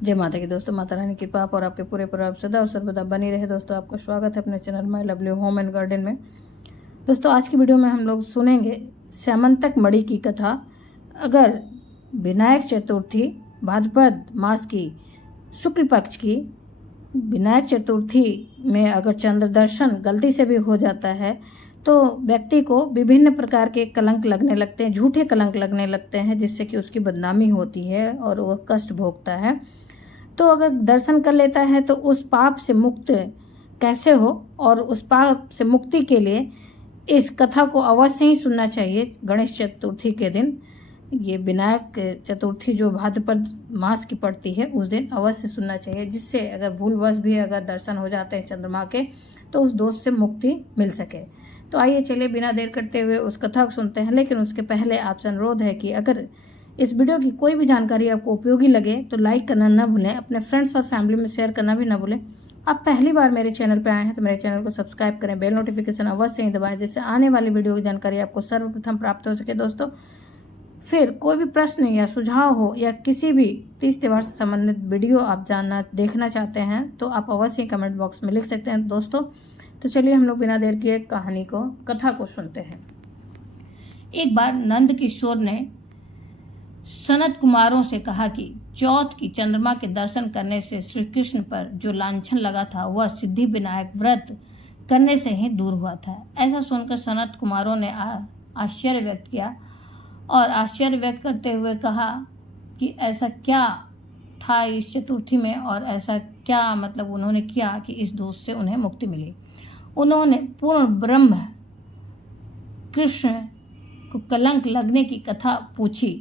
जय माता की दोस्तों, माता रानी की कृपा और आपके पूरे परिवार सदा और सर्वदा बनी रहे। दोस्तों, आपका स्वागत है अपने channel my lovely home and garden में। दोस्तों, आज की वीडियो में हम लोग सुनेंगे स्यामंतक मणि की कथा। अगर विनायक चतुर्थी भाद्रपद मास की शुक्ल पक्ष की विनायक चतुर्थी में अगर चंद्र दर्शन गलती से भी हो जाता है तो व्यक्ति को विभिन्न प्रकार के कलंक लगने लगते हैं, झूठे कलंक लगने लगते हैं, जिससे कि उसकी बदनामी होती है और वह कष्ट भोगता है। तो अगर दर्शन कर लेता है तो उस पाप से मुक्त कैसे हो, और उस पाप से मुक्ति के लिए इस कथा को अवश्य ही सुनना चाहिए। गणेश चतुर्थी के दिन, ये विनायक चतुर्थी जो भाद्रपद मास की पड़ती है उस दिन अवश्य सुनना चाहिए, जिससे अगर भूलवश भी अगर दर्शन हो जाते हैं चंद्रमा के तो उस दोष से मुक्ति मिल सके। तो आइए चलिए बिना देर करते हुए उस कथा को सुनते हैं। लेकिन उसके पहले आपसे अनुरोध है कि अगर इस वीडियो की कोई भी जानकारी आपको उपयोगी लगे तो लाइक करना न भूलें, अपने फ्रेंड्स और फैमिली में शेयर करना भी न भूलें। आप पहली बार मेरे चैनल पर आए हैं तो मेरे चैनल को सब्सक्राइब करें, बेल नोटिफिकेशन अवश्य ही दबाएं, जिससे आने वाली वीडियो की जानकारी आपको सर्वप्रथम प्राप्त हो सके। दोस्तों, फिर कोई भी प्रश्न या सुझाव हो या किसी भी तीज त्योहार से संबंधित वीडियो आप देखना चाहते हैं तो आप अवश्य कमेंट बॉक्स में लिख सकते हैं। दोस्तों, तो चलिए हम लोग बिना देर किए कथा को सुनते हैं। एक बार नंद किशोर ने सनत कुमारों से कहा कि चौथ की चंद्रमा के दर्शन करने से श्री कृष्ण पर जो लांछन लगा था वह सिद्धि विनायक व्रत करने से ही दूर हुआ था। ऐसा सुनकर सनत कुमारों ने आश्चर्य व्यक्त किया और आश्चर्य व्यक्त करते हुए कहा कि ऐसा क्या था इस चतुर्थी में, और ऐसा क्या मतलब उन्होंने किया कि इस दोष से उन्हें मुक्ति मिली। उन्होंने पूर्ण ब्रह्म कृष्ण को कलंक लगने की कथा पूछी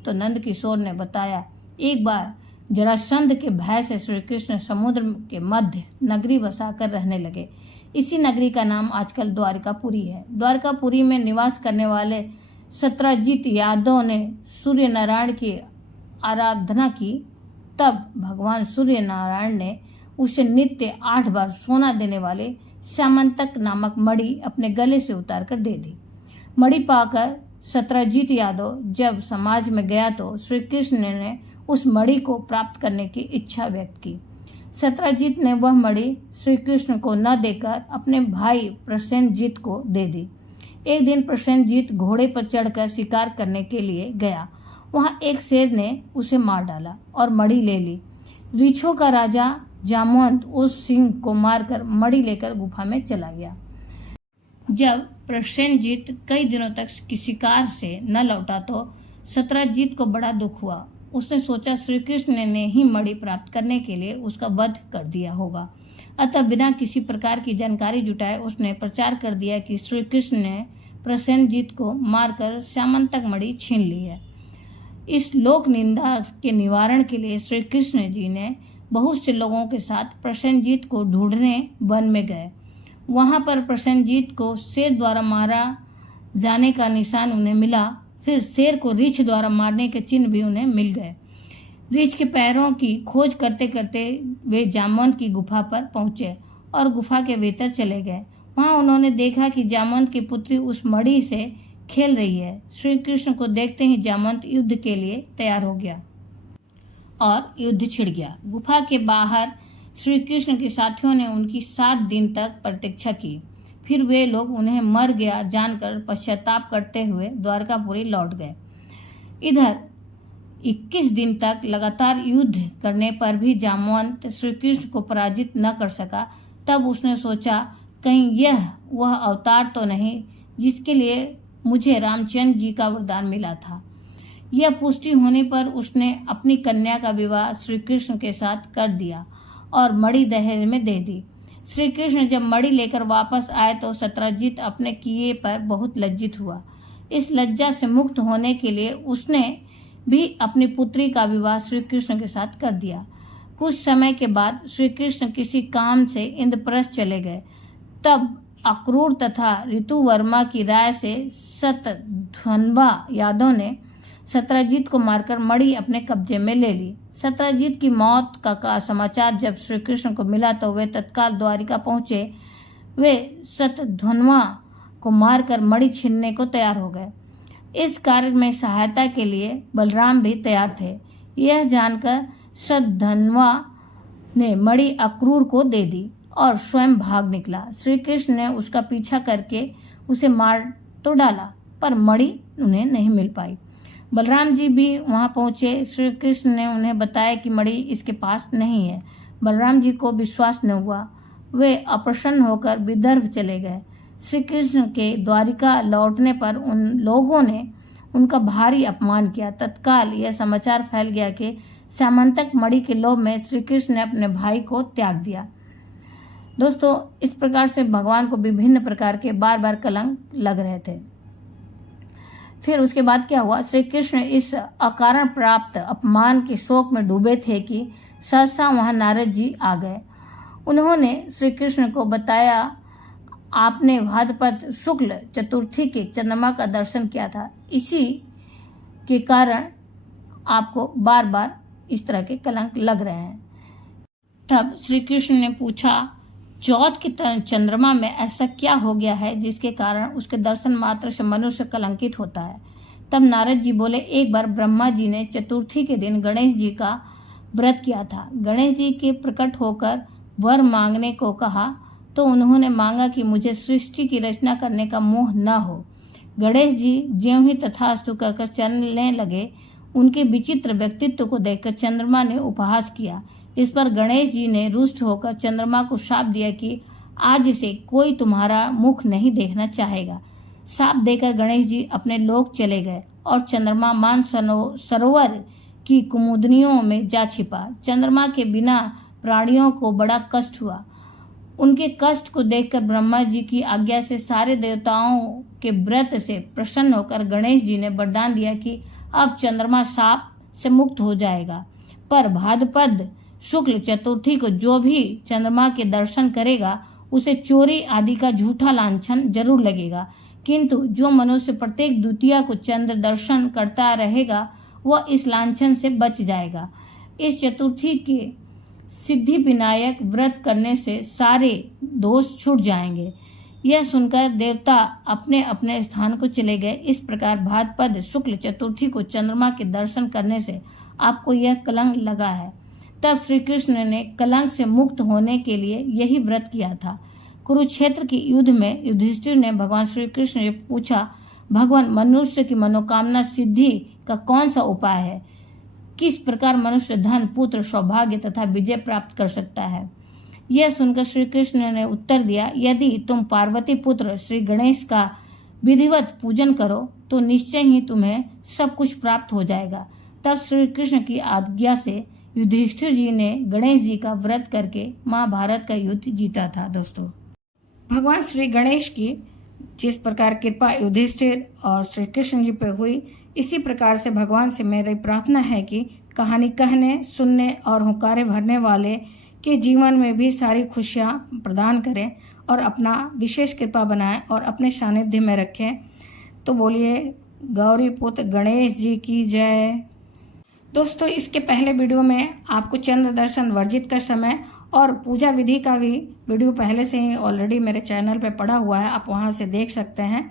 तो नंद किशोर ने बताया, एक बार जरासंध के भय से श्री कृष्ण समुद्र के मध्य नगरी बसाकर रहने लगे। इसी नगरी का नाम आजकल द्वारकापुरी है। द्वारकापुरी में निवास करने वाले सत्राजित यादव ने सूर्य नारायण की आराधना की। तब भगवान सूर्य नारायण ने उसे नित्य 8 बार सोना देने वाले स्यामंतक नामक मणि अपने गले से उतार कर दे दी। मणि पाकर सत्राजित यादव जब समाज में गया तो श्री कृष्ण ने उस मणि को प्राप्त करने की इच्छा व्यक्त की। सत्राजित ने वह मणि श्री कृष्ण को न देकर अपने भाई प्रसेनजीत को दे दी। एक दिन प्रसेनजीत घोड़े पर चढ़कर शिकार करने के लिए गया। वहां एक शेर ने उसे मार डाला और मणि ले ली। रीछों का राजा जामवंत उस सिंह को मारकर मणि लेकर गुफा में चला गया। जब प्रसेनजीत कई दिनों तक शिकार से न लौटा तो सत्राजित को बड़ा दुख हुआ। उसने सोचा श्री कृष्ण ने ही मणि प्राप्त करने के लिए उसका वध कर दिया होगा। अतः बिना किसी प्रकार की जानकारी जुटाए उसने प्रचार कर दिया कि श्री कृष्ण ने प्रसेनजीत को मारकर स्यामंतक मणि छीन ली है। इस लोक निंदा के निवारण के लिए श्री कृष्ण जी ने बहुत से लोगों के साथ प्रसेनजीत को ढूंढने वन में गए। वहां पर प्रसेनजीत को शेर द्वारा मारा जाने का निशान उन्हें मिला। फिर शेर को रीछ द्वारा मारने के चिन्ह भी उन्हें मिल गए। रीछ के पैरों की खोज करते करते वे जामवंत की गुफा पर पहुंचे और गुफा के भीतर चले गए। वहां उन्होंने देखा कि जामवंत की पुत्री उस मणि से खेल रही है। श्री कृष्ण को देखते ही जामवंत युद्ध के लिए तैयार हो गया और युद्ध छिड़ गया। गुफा के बाहर श्री कृष्ण के साथियों ने उनकी 7 दिन तक प्रतीक्षा की। फिर वे लोग उन्हें मर गया जानकर पश्चाताप करते हुए द्वारकापुरी लौट गए। इधर 21 दिन तक लगातार युद्ध करने पर भी जामवंत श्री कृष्ण को पराजित न कर सका। तब उसने सोचा, कहीं यह वह अवतार तो नहीं जिसके लिए मुझे रामचंद्र जी का वरदान मिला था। यह पुष्टि होने पर उसने अपनी कन्या का विवाह श्री कृष्ण के साथ कर दिया और मणि दहेज में दे दी। श्री कृष्ण जब मणि लेकर वापस आए तो सत्राजित अपने किए पर बहुत लज्जित हुआ। इस लज्जा से मुक्त होने के लिए उसने भी अपनी पुत्री का विवाह श्री कृष्ण के साथ कर दिया। कुछ समय के बाद श्री कृष्ण किसी काम से इंद्रप्रस्थ चले गए। तब अक्रूर तथा ऋतुवर्मा की राय से सतध्वनवा यादव ने सत्राजित को मारकर मणि अपने कब्जे में ले ली। सत्राजित की मौत का समाचार जब श्री कृष्ण को मिला तो वे तत्काल द्वारिका पहुंचे। वे सतध्वनवा को मारकर मणि छीनने को तैयार हो गए। इस कार्य में सहायता के लिए बलराम भी तैयार थे। यह जानकर सद्धन्वा ने मणि अक्रूर को दे दी और स्वयं भाग निकला। श्री कृष्ण ने उसका पीछा करके उसे मार तो डाला, पर मणि उन्हें नहीं मिल पाई। बलराम जी भी वहां पहुंचे। श्री कृष्ण ने उन्हें बताया कि मणि इसके पास नहीं है। बलराम जी को विश्वास न हुआ। वे अप्रसन्न होकर विदर्भ चले गए। श्री कृष्ण के द्वारिका लौटने पर उन लोगों ने उनका भारी अपमान किया। तत्काल यह समाचार फैल गया कि स्यामंतक मणि के लोभ में श्री कृष्ण ने अपने भाई को त्याग दिया। दोस्तों, इस प्रकार से भगवान को विभिन्न प्रकार के बार बार कलंक लग रहे थे। फिर उसके बाद क्या हुआ, श्री कृष्ण इस अकारण प्राप्त अपमान के शोक में डूबे थे कि सहसा वहां नारद जी आ गए। उन्होंने श्री कृष्ण को बताया, आपने भाद्रपद शुक्ल चतुर्थी के चंद्रमा का दर्शन किया था, इसी के कारण आपको बार बार इस तरह के कलंक लग रहे हैं। तब श्री कृष्ण ने पूछा, चौथ के चंद्रमा में ऐसा क्या हो गया है जिसके कारण उसके दर्शन मात्र से मनुष्य कलंकित होता है। तब नारद जी बोले, एक बार ब्रह्मा जी ने चतुर्थी के दिन गणेश जी का व्रत किया था। गणेश जी के प्रकट होकर वर मांगने को कहा तो उन्होंने मांगा कि मुझे सृष्टि की रचना करने का मोह न हो। गणेश जी ज्यों ही तथास्तु कहकर चलने लगे। उनके विचित्र व्यक्तित्व को देखकर चंद्रमा ने उपहास किया। इस पर गणेश जी ने रुष्ट होकर चंद्रमा को शाप दिया कि आज से कोई तुम्हारा मुख नहीं देखना चाहेगा। शाप देकर गणेश जी अपने लोक चले गए और चंद्रमा मान सरोवर की कुमुदनियों में जा छिपा। चंद्रमा के बिना प्राणियों को बड़ा कष्ट हुआ। उनके कष्ट को देखकर ब्रह्मा जी की आज्ञा से सारे देवताओं के व्रत से प्रसन्न होकर गणेश जी ने वरदान दिया कि अब चंद्रमा शाप से मुक्त हो जाएगा। पर भाद्रपद शुक्ल चतुर्थी को जो भी चंद्रमा के दर्शन करेगा उसे चोरी आदि का झूठा लांछन जरूर लगेगा, किंतु जो मनुष्य प्रत्येक द्वितीया को चंद्र दर्शन करता रहेगा वह इस लांछन से बच जाएगा। इस चतुर्थी के सिद्धि विनायक व्रत करने से सारे दोष छूट जाएंगे। यह सुनकर देवता अपने अपने स्थान को चले गए। इस प्रकार भाद्रपद शुक्ल चतुर्थी को चंद्रमा के दर्शन करने से आपको यह कलंक लगा है। तब श्री कृष्ण ने कलंक से मुक्त होने के लिए यही व्रत किया था। कुरुक्षेत्र के युद्ध में युधिष्ठिर ने भगवान श्री कृष्ण से पूछा, भगवान, मनुष्य की मनोकामना सिद्धि का कौन सा उपाय है? किस प्रकार मनुष्य धन, पुत्र, सौभाग्य तथा विजय प्राप्त कर सकता है? यह सुनकर श्री कृष्ण ने उत्तर दिया, यदि तुम पार्वती पुत्र श्री गणेश का विधिवत पूजन करो तो निश्चय ही तुम्हें सब कुछ प्राप्त हो जाएगा। तब श्री कृष्ण की आज्ञा से युधिष्ठिर जी ने गणेश जी का व्रत करके महाभारत का युद्ध जीता था। दोस्तों, भगवान श्री गणेश की जिस प्रकार कृपा युधिष्ठिर और श्री कृष्ण जी पे हुई, इसी प्रकार से भगवान से मेरी प्रार्थना है कि कहानी कहने, सुनने और हुंकारे भरने वाले के जीवन में भी सारी खुशियां प्रदान करें और अपना विशेष कृपा बनाएं और अपने सानिध्य में रखें। तो बोलिए गौरी पुत्र गणेश जी की जय। दोस्तों, इसके पहले वीडियो में आपको चंद्र दर्शन वर्जित का समय और पूजा विधि का भी वीडियो पहले से ही ऑलरेडी मेरे चैनल पे पड़ा हुआ है, आप वहां से देख सकते हैं।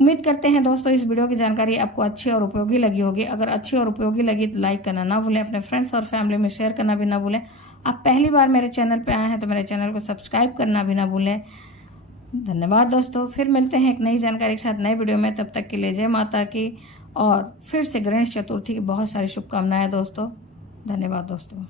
उम्मीद करते हैं दोस्तों इस वीडियो की जानकारी आपको अच्छी और उपयोगी लगी होगी। अगर अच्छी और उपयोगी लगी तो लाइक करना ना भूलें, अपने फ्रेंड्स और फैमिली में शेयर करना भी ना भूलें। आप पहली बार मेरे चैनल पे आए हैं तो मेरे चैनल को सब्सक्राइब करना भी ना भूलें। धन्यवाद दोस्तों, फिर मिलते हैं एक नई जानकारी के साथ नए वीडियो में। तब तक के लिए जय माता की और फिर से गणेश चतुर्थी की बहुत सारी शुभकामनाएं दोस्तों। धन्यवाद दोस्तों।